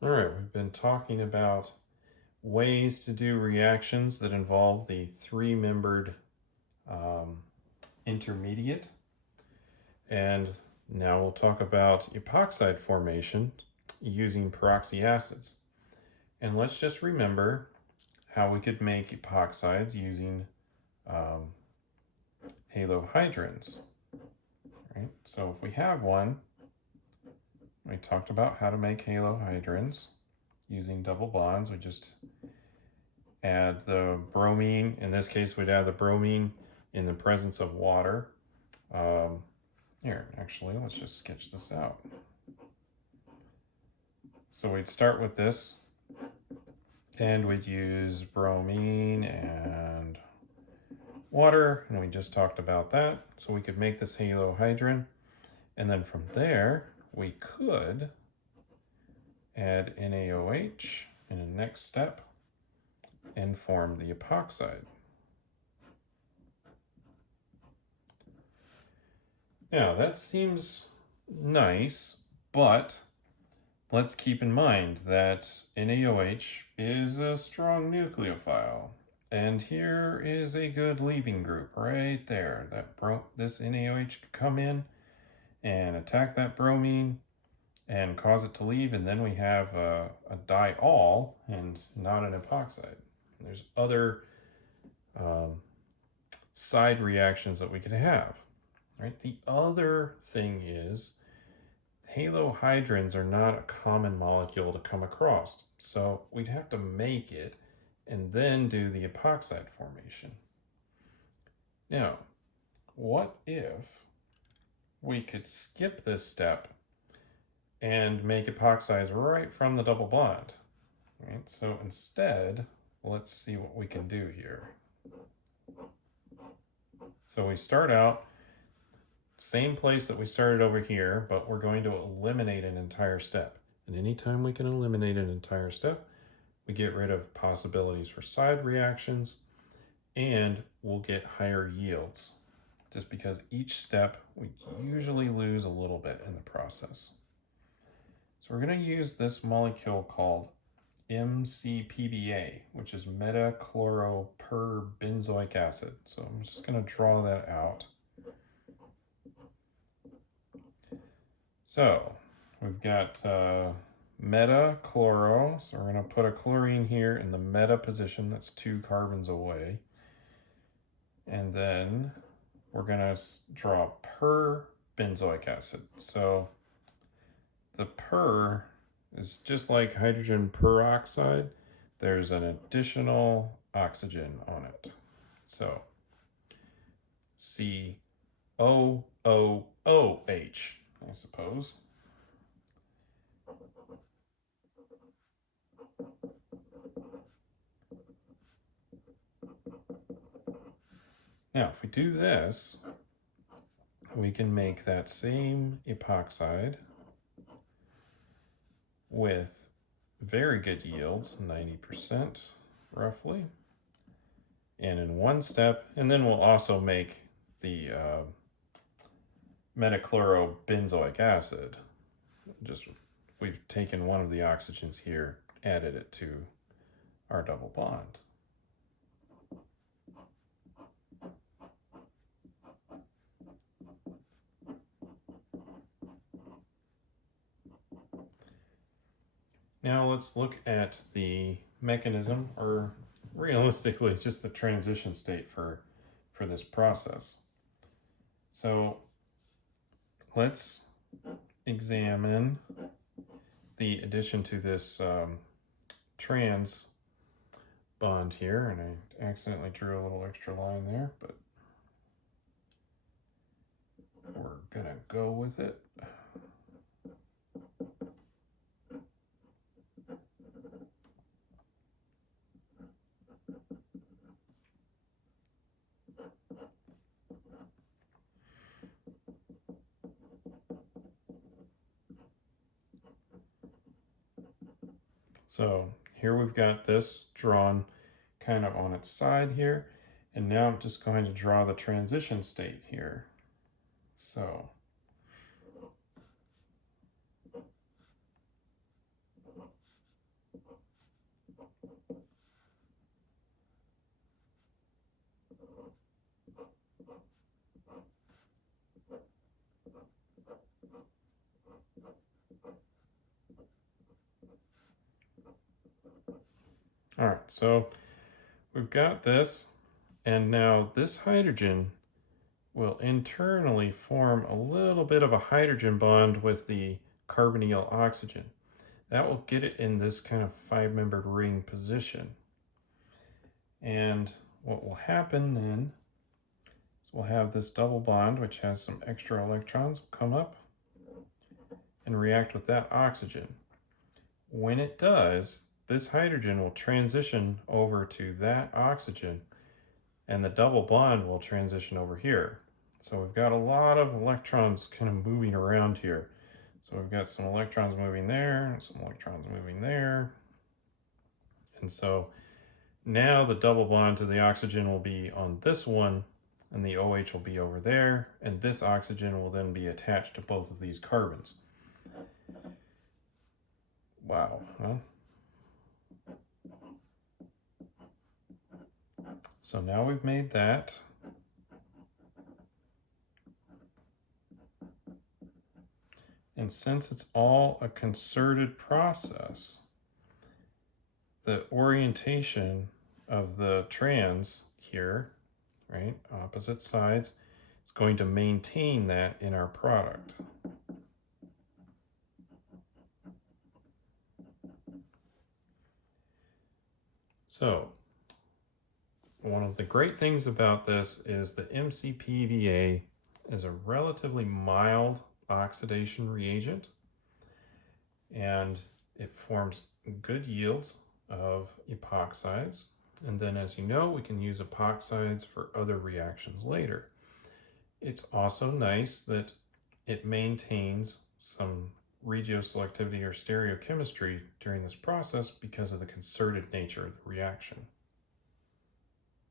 All right, we've been talking about ways to do reactions that involve the three-membered um, intermediate. And now we'll talk about epoxide formation using peroxyacids. And let's just remember how we could make epoxides using um, halohydrins. Right? So if we have one, we talked about how to make halohydrins using double bonds. We just add the bromine. In this case, we'd add the bromine in the presence of water. Here, actually, let's just sketch this out. So we'd start with this, and we'd use bromine and water, and we just talked about that. So we could make this halohydrin, and then from there, we could add NaOH in the next step and form the epoxide. Now that seems nice, but let's keep in mind that NaOH is a strong nucleophile. And here is a good leaving group right there. This NaOH could come in and attack that bromine and cause it to leave, and then we have a diol and not an epoxide. There's other side reactions that we could have. Right? The other thing is halohydrins are not a common molecule to come across. So we'd have to make it and then do the epoxide formation. Now, what if we could skip this step and make epoxides right from the double bond? Right? So instead, let's see what we can do here. So we start out same place that we started over here, but we're going to eliminate an entire step. And anytime we can eliminate an entire step, we get rid of possibilities for side reactions, and we'll get higher yields. Just because each step, we usually lose a little bit in the process. So we're going to use this molecule called MCPBA, which is metachloropurbenzoic acid. So I'm just going to draw that out. So we've got meta-chloro, so we're going to put a chlorine here in the meta position, that's 2 carbons away. And then we're going to draw per-benzoic acid. So the per is just like hydrogen peroxide, there's an additional oxygen on it. So COOOH, I suppose. Now, if we do this, we can make that same epoxide with very good yields, 90% roughly, and in one step. And then we'll also make the metachlorobenzoic acid. We've taken one of the oxygens here, added it to our double bond. Now let's look at the mechanism, or realistically, it's just the transition state for this process. So let's examine the addition to this trans bond here, and I accidentally drew a little extra line there, but we're gonna go with it. So here we've got this drawn kind of on its side here, and now I'm just going to draw the transition state here. So All right, so we've got this, and now this hydrogen will internally form a little bit of a hydrogen bond with the carbonyl oxygen. That will get it in this kind of five-membered ring position. And what will happen then is we'll have this double bond, which has some extra electrons, come up and react with that oxygen. When it does, this hydrogen will transition over to that oxygen, and the double bond will transition over here. So we've got a lot of electrons kind of moving around here. So we've got some electrons moving there, and some electrons moving there. And so now the double bond to the oxygen will be on this one, and the OH will be over there, and this oxygen will then be attached to both of these carbons. Wow, huh? So now we've made that. And since it's all a concerted process, the orientation of the trans here, right, opposite sides, is going to maintain that in our product. So, one of the great things about this is the MCPBA is a relatively mild oxidation reagent, and it forms good yields of epoxides. And then, as you know, we can use epoxides for other reactions later. It's also nice that it maintains some regioselectivity or stereochemistry during this process because of the concerted nature of the reaction.